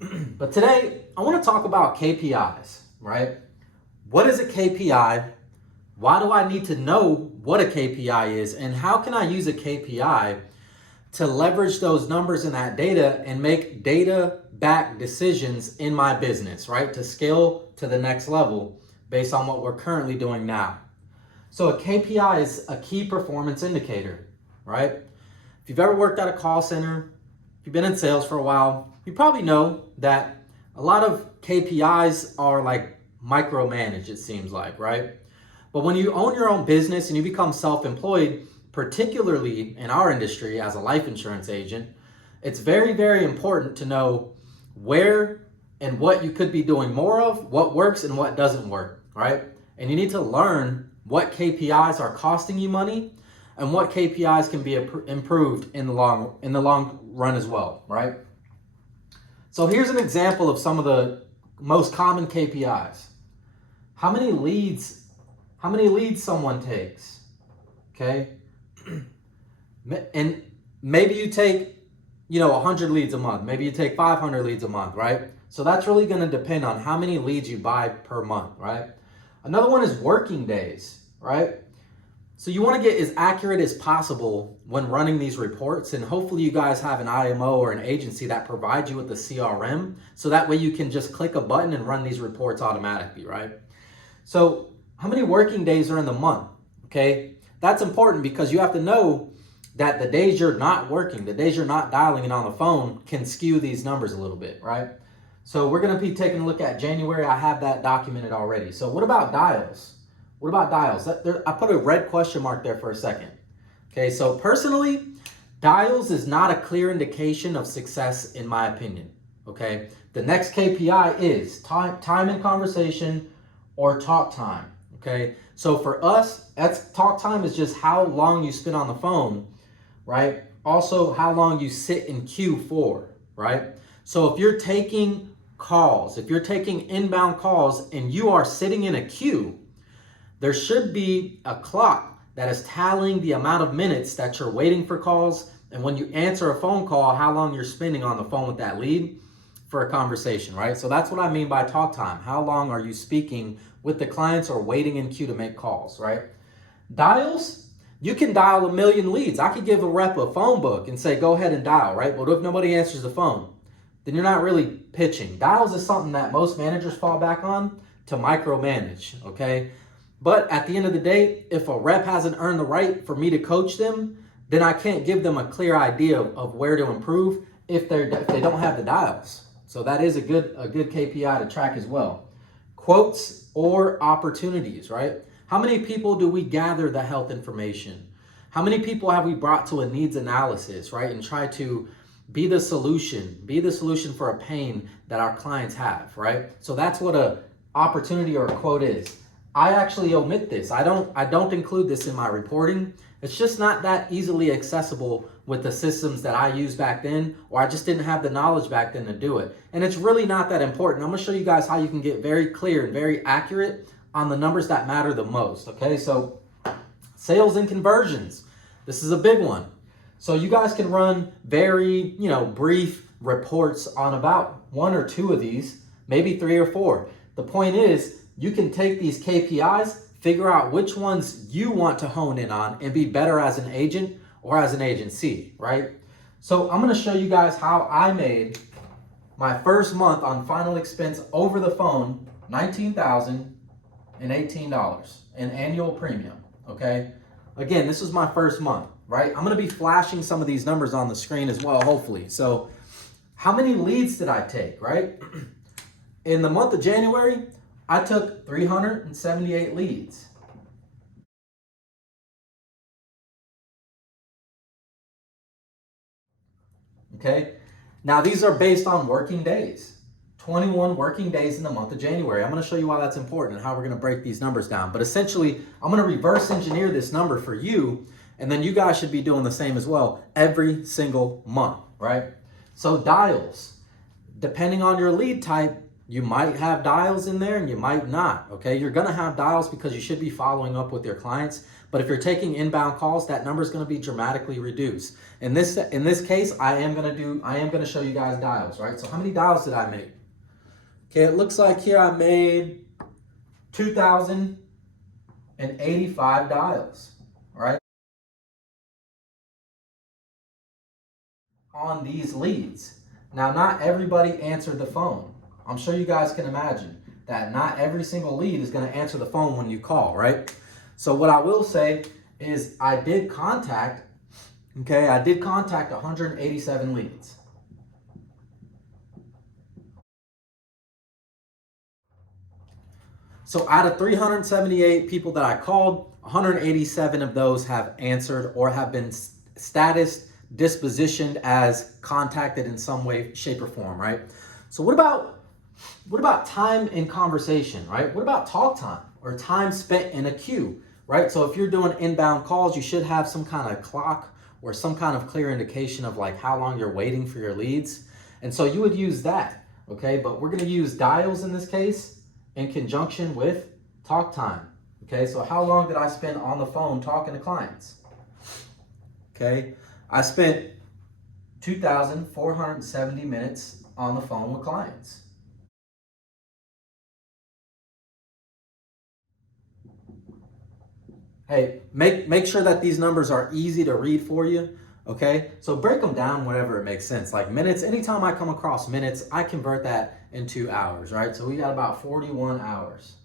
But today, I want to talk about KPIs, right? What is a KPI? Why do I need to know what a KPI is? And how can I use a KPI to leverage those numbers and that data and make data-backed decisions in my business, right? To scale to the next level based on what we're currently doing now. So a KPI is a key performance indicator, right? If you've ever worked at a call center, if you've been in sales for a while, you probably know that a lot of KPIs are like micromanaged, it seems like, right? But when you own your own business and you become self-employed, particularly in our industry as a life insurance agent, it's very, very important to know where and what you could be doing more of, what works and what doesn't work, right? And you need to learn what KPIs are costing you money and what KPIs can be improved in the long run as well, right? So here's an example of some of the most common KPIs. How many leads someone takes, okay? And maybe you take, 100 leads a month. Maybe you take 500 leads a month, right? So that's really going to depend on how many leads you buy per month, right? Another one is working days, right? So you want to get as accurate as possible when running these reports, and hopefully you guys have an IMO or an agency that provides you with a CRM, so that way you can just click a button and run these reports automatically, right? So how many working days are in the month, okay? That's important because you have to know that the days you're not working, the days you're not dialing in on the phone can skew these numbers a little bit, right? So we're going to be taking a look at January. I have that documented already. So what about dials? What about dials? I put a red question mark there for a second. Okay, so personally, dials is not a clear indication of success in my opinion. Okay, the next KPI is time in conversation or talk time. Okay, so for us, talk time is just how long you spend on the phone, right? Also, how long you sit in queue for, right? So if you're taking calls, if you're taking inbound calls and you are sitting in a queue, there should be a clock that is tallying the amount of minutes that you're waiting for calls, and when you answer a phone call, how long you're spending on the phone with that lead for a conversation, right? So that's what I mean by talk time. How long are you speaking with the clients or waiting in queue to make calls, right? Dials, you can dial 1 million leads. I could give a rep a phone book and say, go ahead and dial, right? But if nobody answers the phone, then you're not really pitching. Dials is something that most managers fall back on to micromanage, okay? But at the end of the day, if a rep hasn't earned the right for me to coach them, then I can't give them a clear idea of where to improve if they don't have the dials. So that is a good KPI to track as well. Quotes or opportunities, right? How many people do we gather the health information? How many people have we brought to a needs analysis, right? And try to be the solution for a pain that our clients have, right? So that's what a opportunity or a quote is. I actually omit this. I don't include this in my reporting. It's just not that easily accessible with the systems that I used back then, or I just didn't have the knowledge back then to do it. And it's really not that important. I'm gonna show you guys how you can get very clear and very accurate on the numbers that matter the most, okay? So sales and conversions. This is a big one. So you guys can run very, brief reports on about 1 or 2 of these, maybe 3 or 4. The point is, you can take these KPIs, figure out which ones you want to hone in on and be better as an agent or as an agency, right? So I'm gonna show you guys how I made my first month on final expense over the phone, $19,018 in annual premium, okay? Again, this was my first month, right? I'm gonna be flashing some of these numbers on the screen as well, hopefully. So how many leads did I take, right? In the month of January, I took 378 leads. Okay, now these are based on working days. 21 working days in the month of January. I'm going to show you why that's important and how we're going to break these numbers down. But essentially, I'm going to reverse engineer this number for you, and then you guys should be doing the same as well every single month, right? So dials, depending on your lead type, You might have dials in there and you might not, okay? You're gonna have dials because you should be following up with your clients. But if you're taking inbound calls, that number is gonna be dramatically reduced. In this case, I am gonna show you guys dials, right? So how many dials did I make? Okay, it looks like here I made 2,085 dials, all right? On these leads. Now, not everybody answered the phone. I'm sure you guys can imagine that not every single lead is going to answer the phone when you call, right? So what I will say is I did contact 187 leads. So out of 378 people that I called, 187 of those have answered or have been status dispositioned as contacted in some way, shape, or form, right? So what about time in conversation, right? What about talk time or time spent in a queue, right? So if you're doing inbound calls, you should have some kind of clock or some kind of clear indication of like how long you're waiting for your leads. And so you would use that, okay? But we're gonna use dials in this case in conjunction with talk time, okay? So how long did I spend on the phone talking to clients? Okay, I spent 2,470 minutes on the phone with clients. Hey, make sure that these numbers are easy to read for you, okay? So break them down whenever it makes sense. Like minutes, anytime I come across minutes, I convert that into hours, right? So we got about 41 hours.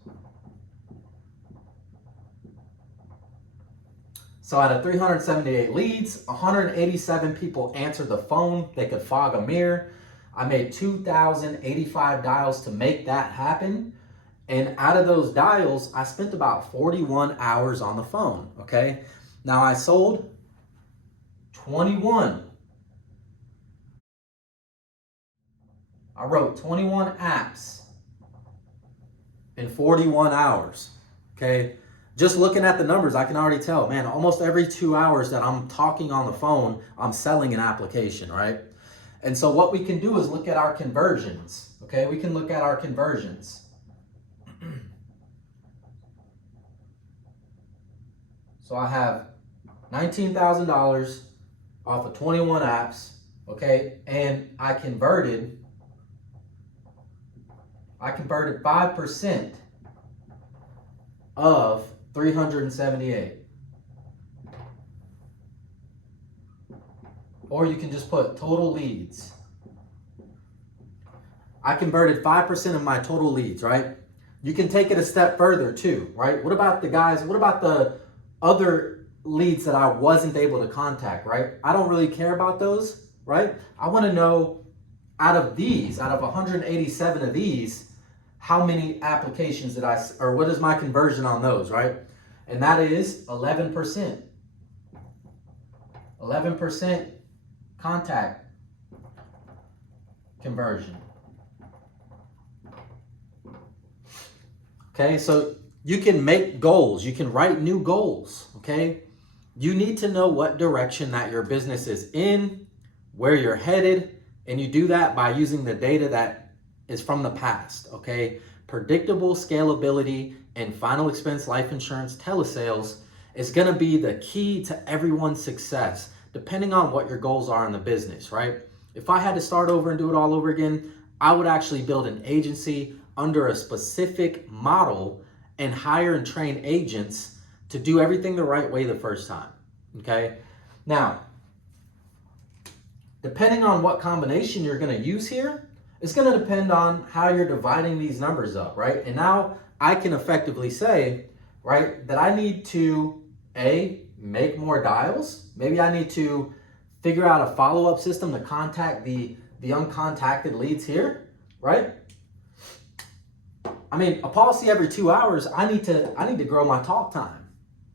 So out of 378 leads, 187 people answered the phone. They could fog a mirror. I made 2,085 dials to make that happen. And out of those dials, I spent about 41 hours on the phone, okay? Now I sold 21. I wrote 21 apps in 41 hours, okay? Just looking at the numbers, I can already tell, man, almost every 2 hours that I'm talking on the phone, I'm selling an application, right? And so what we can do is look at our conversions, okay? We can look at our conversions. So I have $19,000 off of 21 apps, okay? And I converted 5% of 378. Or you can just put total leads. I converted 5% of my total leads, right? You can take it a step further too, right? What about the other leads that I wasn't able to contact, right? I don't really care about those, right? I want to know out of 187 of these, how many applications or what is my conversion on those, right? And that is 11%. 11% contact conversion. Okay, so you can make goals. You can write new goals, okay? You need to know what direction that your business is in, where you're headed, and you do that by using the data that is from the past, okay? Predictable scalability and final expense life insurance telesales is gonna be the key to everyone's success, depending on what your goals are in the business, right? If I had to start over and do it all over again, I would actually build an agency under a specific model and hire and train agents to do everything the right way the first time, okay? Now, depending on what combination you're gonna use here, it's gonna depend on how you're dividing these numbers up, right? And now I can effectively say, right, that I need to, make more dials. Maybe I need to figure out a follow-up system to contact the uncontacted leads here, right? I mean, a policy every 2 hours, I need to grow my talk time,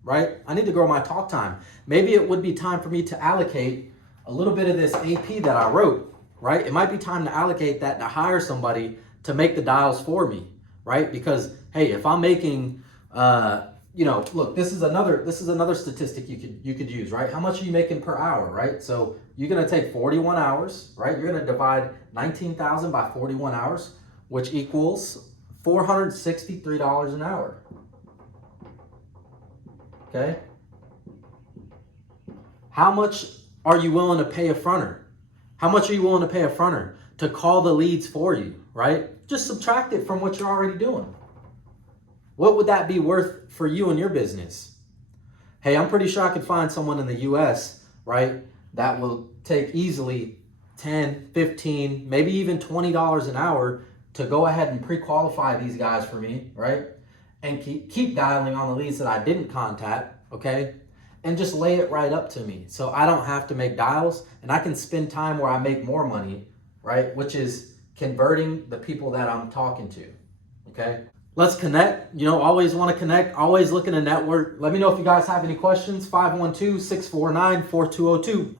right? I need to grow my talk time. Maybe it would be time for me to allocate a little bit of this AP that I wrote, right? It might be time to allocate that to hire somebody to make the dials for me, right? Because hey, if I'm making, look, this is another statistic you could use, right? How much are you making per hour, right? So you're gonna take 41 hours, right? You're gonna divide 19,000 by 41 hours. which equals $463 an hour. Okay? How much are you willing to pay a fronter? How much are you willing to pay a fronter to call the leads for you, right? Just subtract it from what you're already doing. What would that be worth for you and your business? Hey, I'm pretty sure I could find someone in the US, right, that will take easily 10, 15, maybe even $20 an hour to go ahead and pre-qualify these guys for me, right? And keep dialing on the leads that I didn't contact, okay? And just lay it right up to me so I don't have to make dials and I can spend time where I make more money, right? Which is converting the people that I'm talking to, okay? Let's connect. You know, always want to connect, always looking to network. Let me know if you guys have any questions. 512-649-4202.